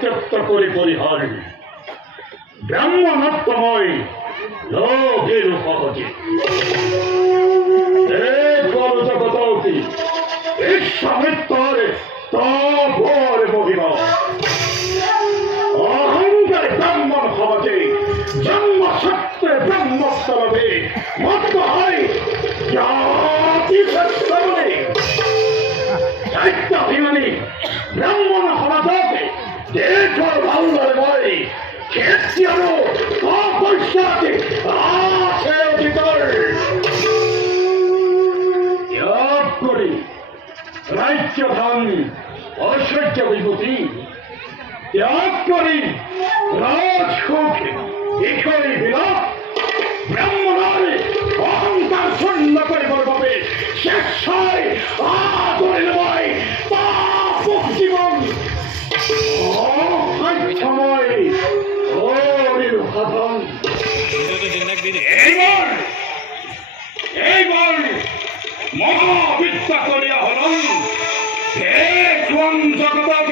পরিত্যক্ত করে পরিহার ব্রাহ্মণত্বময় লোকের সহজে জগতী ঈশ্বরের তপর মহিমা অহংকার ব্রাহ্মণ সমাজে জন্মসত্ত্বে ব্রহ্মস্তরবে মত হয় জাতি সত্য বলে সাহিত্যাভিমানী ব্রাহ্মণ সমাজকে দেশর বাউলের বলে ক্ষেত্রীয় অপৈশ্যাতে আছে অধিকার ত্যাগ করে রাজ্যধন ঐশ্বর্য বিভূতি ত্যাগ করি রাজসুখ এখানে বিলাপ ব্রাহ্মণের অহংকার শূন্য করিবার ভাবে শেষ হয় আদরে নয় তা জীবন সময় সাধন এইবার মহাবিদ্যা করিয়া হরণ জগৎ